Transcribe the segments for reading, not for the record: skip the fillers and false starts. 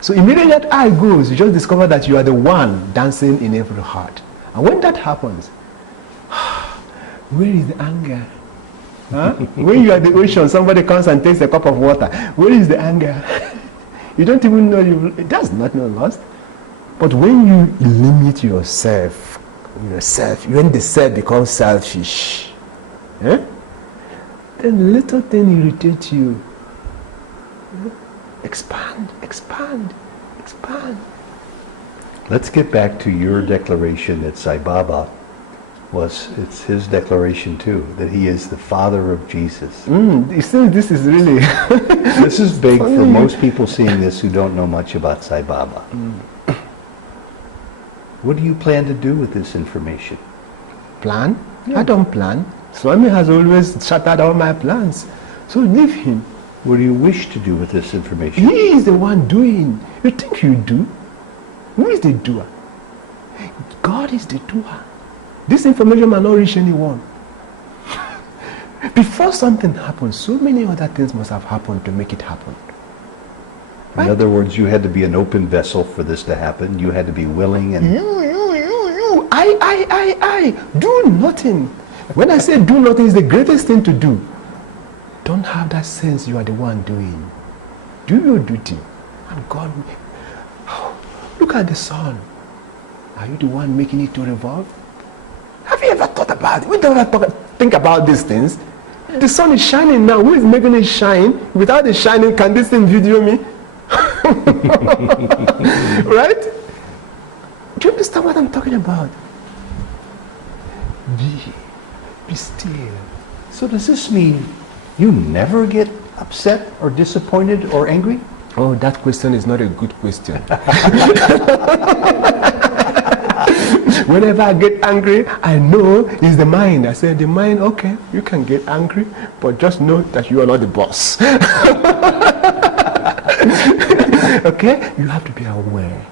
So immediately that eye goes, you just discover that you are the one dancing in every heart. And when that happens, where is the anger? Huh? When you are the ocean, somebody comes and takes a cup of water. Where is the anger? You don't even know that's not no lost. But when you limit yourself, when the self becomes selfish, then little thing irritates you. Expand. Let's get back to your declaration that Sai Baba it's his declaration too, that he is the father of Jesus. You see, this is really... This is big for most people seeing this who don't know much about Sai Baba. What do you plan to do with this information? Plan? Yeah. I don't plan. Swami has always shattered all my plans. So leave him. What do you wish to do with this information? He is the one doing. You think you do? Who is the doer? God is the doer. This information might not reach anyone. Before something happens, so many other things must have happened to make it happen. Right? In other words, you had to be an open vessel for this to happen. You had to be willing and... I. Do nothing. When I say do nothing, is the greatest thing to do. Don't have that sense you are the one doing. Do your duty. And God... Look at the sun. Are you the one making it to revolve? Have you ever thought about it? We don't ever think about these things. The sun is shining now. Who is making it shine? Without it shining, can this thing video me? Right? Do you understand what I'm talking about? Be still. So does this mean you never get upset or disappointed or angry? Oh, that question is not a good question. Whenever I get angry, I know it's the mind. I say, the mind, okay, you can get angry, but just know that you are not the boss. Okay? You have to be aware.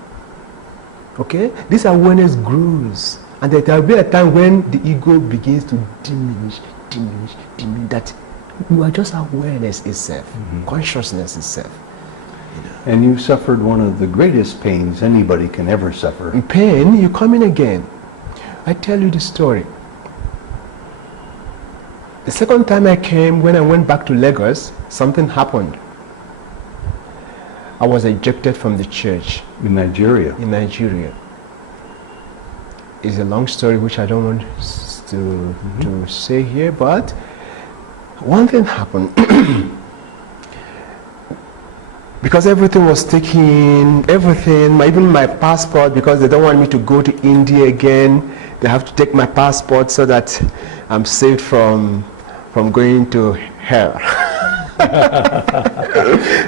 Okay? This awareness grows. And there will be a time when the ego begins to diminish, that you are just awareness itself, consciousness itself. And you suffered one of the greatest pains anybody can ever suffer. In pain, you come in again. I tell you the story. The second time I came, when I went back to Lagos, something happened. I was ejected from the church. In Nigeria? In Nigeria. It's a long story which I don't want to say here, but one thing happened. Because everything was taken, even my passport, because they don't want me to go to India again. They have to take my passport so that I'm saved from going to hell.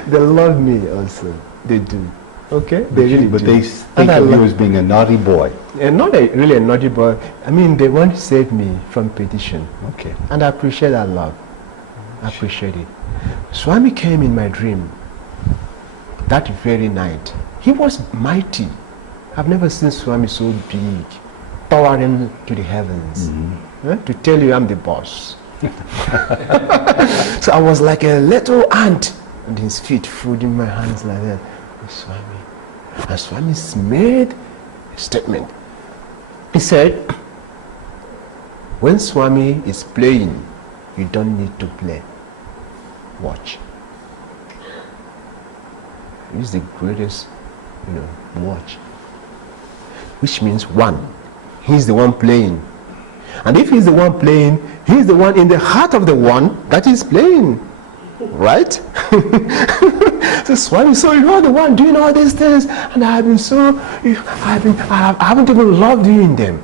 They love me also. They do. Okay? They really but do. They think of you as being a naughty boy. And not really a naughty boy. I mean, they want to save me from petition. Okay. And I appreciate that love. I appreciate it. Swami came in my dream that very night. He was mighty. I've never seen Swami so big, towering to the heavens. To tell you I'm the boss. So I was like a little ant on his feet, folding my hands like that. And Swami made a statement. He said, when Swami is playing, you don't need to play. Watch. He's the greatest, watch. Which means one, he's the one playing. And if he's the one playing, he's the one in the heart of the one that is playing. Right? So Swami, so you are the one doing all these things, and I haven't even loved you in them.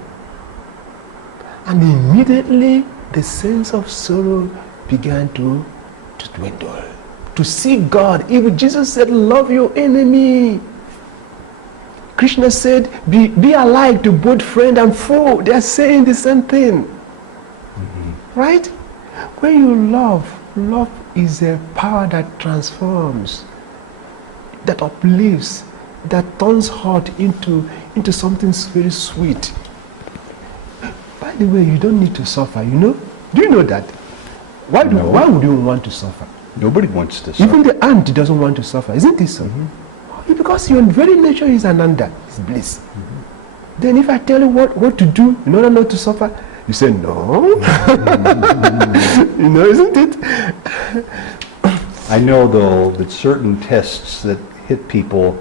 And immediately the sense of sorrow began to dwindle. To see God. Even Jesus said, love your enemy. Krishna said, be alike to both friend and foe. They are saying the same thing. Right? When you love is a power that transforms, that uplifts, that turns hurt into something very sweet. By the way, you don't need to suffer, Do you know that? Why would you want to suffer? Nobody wants to suffer. Even the ant doesn't want to suffer, isn't it so? Because Because your very nature is Ananda, is bliss. Then if I tell you what to do in order not to suffer, you say no. Isn't it? I know, though, that certain tests that hit people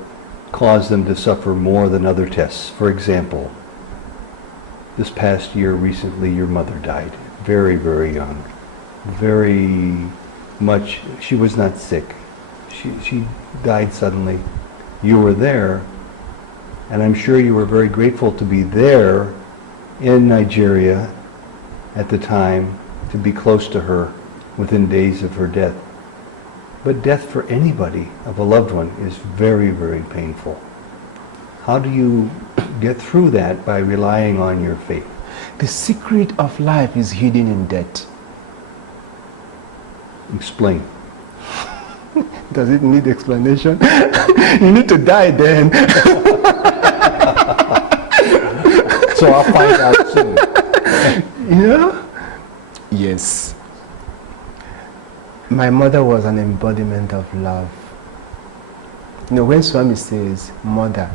cause them to suffer more than other tests. For example, this past year, recently, your mother died. Very, very young. Very much, she was not sick. She died suddenly. You were there, and I'm sure you were very grateful to be there in Nigeria at the time, to be close to her within days of her death. But death for anybody of a loved one is very, very painful. How do you get through that? By relying on your faith. The secret of life is hidden in death. Explain. Does it need explanation? You need to die then. So I'll find out soon. Yes. My mother was an embodiment of love. When Swami says mother,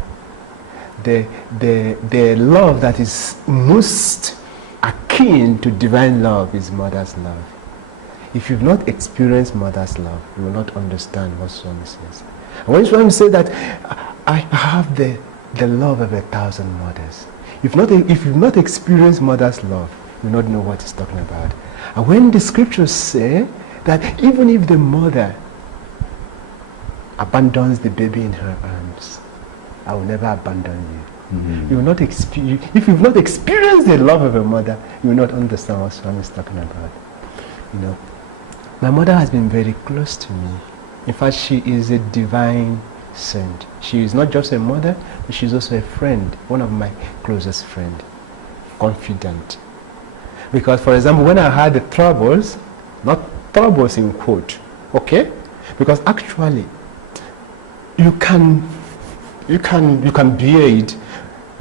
the love that is most akin to divine love is mother's love. If you've not experienced mother's love, you will not understand what Swami says. And when Swami said that I have the love of 1,000 mothers, if you've not experienced mother's love, you will not know what he's talking about. And when the scriptures say that even if the mother abandons the baby in her arms, I will never abandon you. Mm-hmm. You will not if you've not experienced the love of a mother, you will not understand what Swami is talking about. My mother has been very close to me. In fact, she is a divine saint. She is not just a mother, but she's also a friend, one of my closest friends, confidant. Because, for example, when I had the troubles, not troubles in quote, okay? Because actually, you can bear it,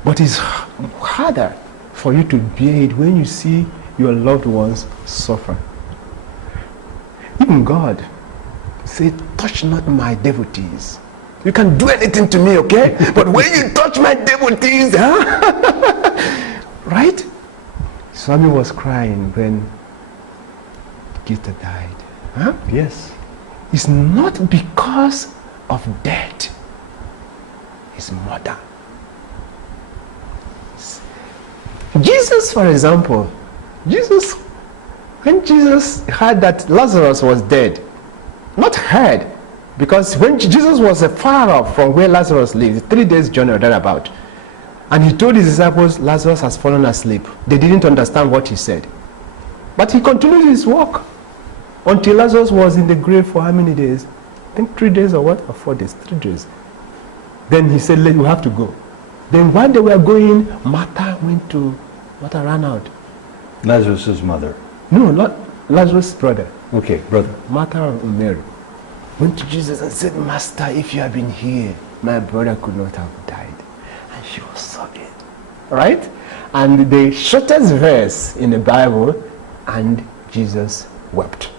but it's harder for you to bear it when you see your loved ones suffer. Even God said, touch not my devotees. You can do anything to me, okay? But when you touch my devotees, right? Swami was crying when Gita died. Huh? Yes. It's not because of death. His mother. Jesus, for example, when Jesus heard that Lazarus was dead, not heard, because when Jesus was far off from where Lazarus lived, 3 days journey or thereabout, and he told his disciples, Lazarus has fallen asleep. They didn't understand what he said. But he continued his walk until Lazarus was in the grave for how many days? I think 3 days or what? Or 4 days? 3 days. Then he said, we have to go. Then while they were going, Martha ran out. Lazarus' mother. No, not Lazarus' brother. Okay, brother. Martha and Mary went to Jesus and said, Master, if you had been here, my brother could not have died. And she was sobbing. Right? And the shortest verse in the Bible, and Jesus wept.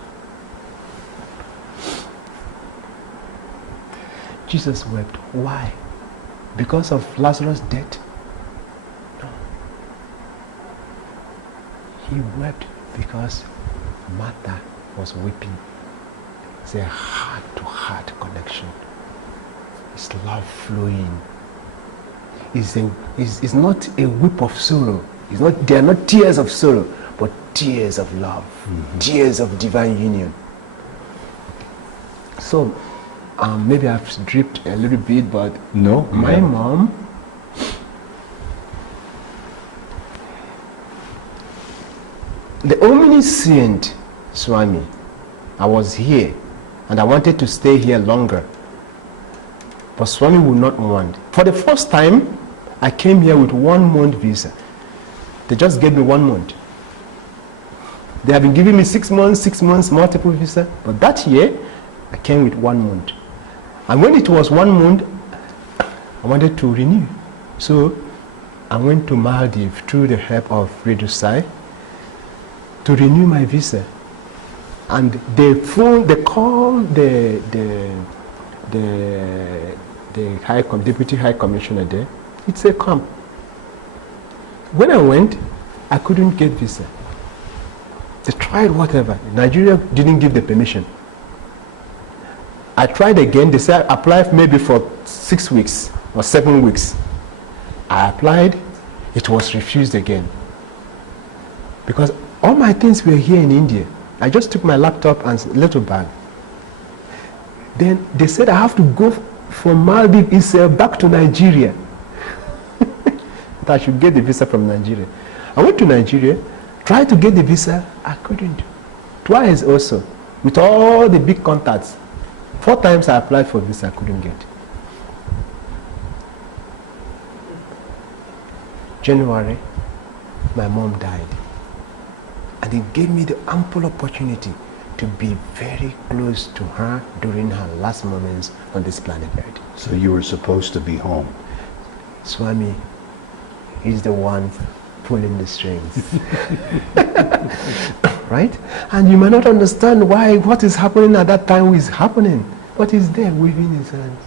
Jesus wept. Why? Because of Lazarus' death? No. He wept because Martha was weeping. It's a heart-to-heart connection. It's love flowing. It's not a weep of sorrow. They are not tears of sorrow, but tears of love, tears of divine union. So, maybe I've dripped a little bit, but no, my mom, the omniscient Swami, I was here and I wanted to stay here longer, but Swami would not want. For the first time, I came here with 1 month visa. They just gave me 1 month. They have been giving me 6 months, multiple visa, but that year, I came with 1 month. And when it was 1 month, I wanted to renew. So I went to Maldives through the help of Radio Sai to renew my visa. And they called the the deputy high commissioner there. He said, come. When I went, I couldn't get visa. They tried whatever. Nigeria didn't give the permission. I tried again. They said apply maybe for 6 weeks or 7 weeks. I applied. It was refused again. Because all my things were here in India. I just took my laptop and little bag. Then they said I have to go from Maldives itself back to Nigeria. That I should get the visa from Nigeria. I went to Nigeria, tried to get the visa, I couldn't. Twice also, with all the big contacts. 4 times I applied for visa, I couldn't get. January, my mom died. And it gave me the ample opportunity to be very close to her during her last moments on this planet Earth. So you were supposed to be home. Swami is the one pulling the strings. Right? And you may not understand why what is happening at that time is happening, but he's there waving his hands.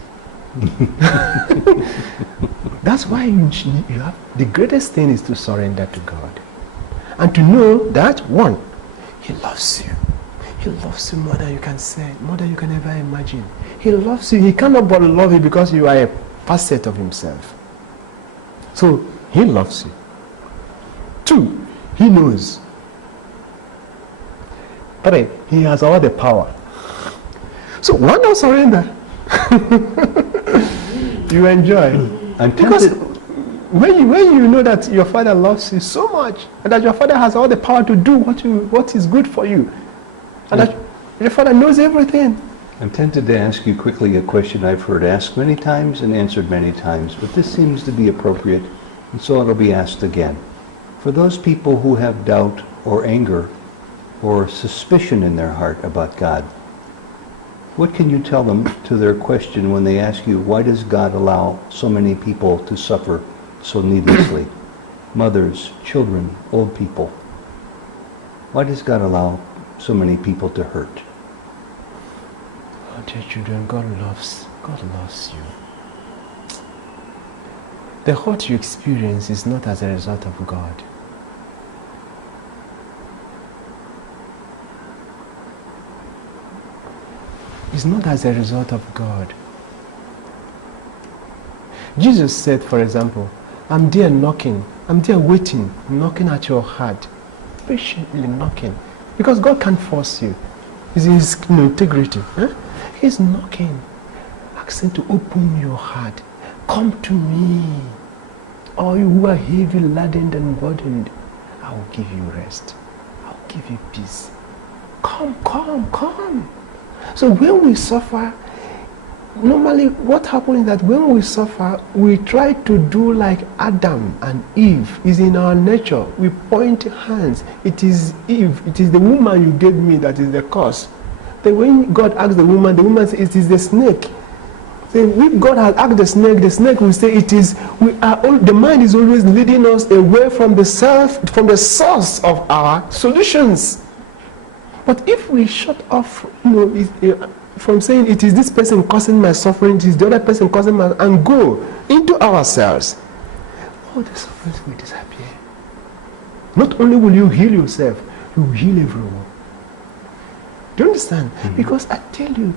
That's why you have, the greatest thing is to surrender to God. And to know that, one, he loves you. He loves you more than you can say, more than you can ever imagine. He loves you. He cannot but love you because you are a facet of himself. So, he loves you. 2, he knows. 3, he has all the power. So, why not surrender? You enjoy. Because when you know that your father loves you so much, and that your father has all the power to do what is good for you, and that your father knows everything. I'm tempted to ask you quickly a question I've heard asked many times and answered many times, but this seems to be appropriate, and so it'll be asked again. For those people who have doubt or anger or suspicion in their heart about God, what can you tell them to their question when they ask you, why does God allow so many people to suffer so needlessly? Mothers, children, old people. Why does God allow so many people to hurt? Oh, dear children, God loves you. The hurt you experience is not as a result of God. It's not as a result of God. Jesus said, for example, I'm there knocking, I'm there waiting, knocking at your heart, patiently knocking. Because God can't force you. It's his integrity. He's knocking, asking to open your heart. Come to me. All you who are heavy laden and burdened, I will give you rest. I will give you peace. Come, come, come. So when we suffer, normally what happens is that when we suffer, we try to do like Adam and Eve. It's in our nature. We point hands. It is Eve. It is the woman you gave me that is the cause. Then when God asked the woman says it is the snake. Then if God has asked the snake will say it is, the mind is always leading us away from the source of our solutions. But if we shut off, from saying it is this person causing my suffering, it is the other person causing my, and go into ourselves, all the sufferings will disappear. Not only will you heal yourself, you will heal everyone. Do you understand? Mm-hmm. Because I tell you,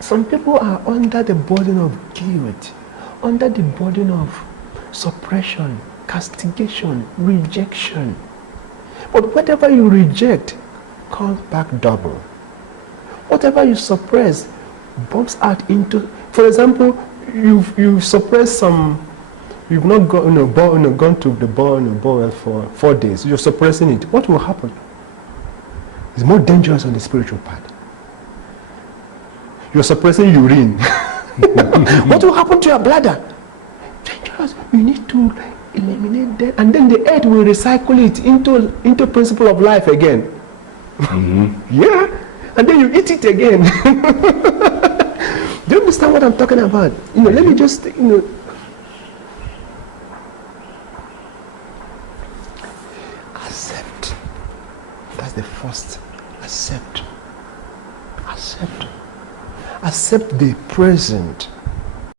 some people are under the burden of guilt, under the burden of suppression, castigation, rejection. But whatever you reject comes back double. Whatever you suppress bumps out into, for example, you've suppressed some, you've not gone to the ball for 4 days, you're suppressing it. What will happen? It's more dangerous on the spiritual part. You're suppressing urine. What will happen to your bladder? Dangerous. You need to eliminate that, and then the earth will recycle it into principle of life again. Mm-hmm. Yeah, and then you eat it again. Do you understand what I'm talking about? Let me just accept. That's the first. Accept the present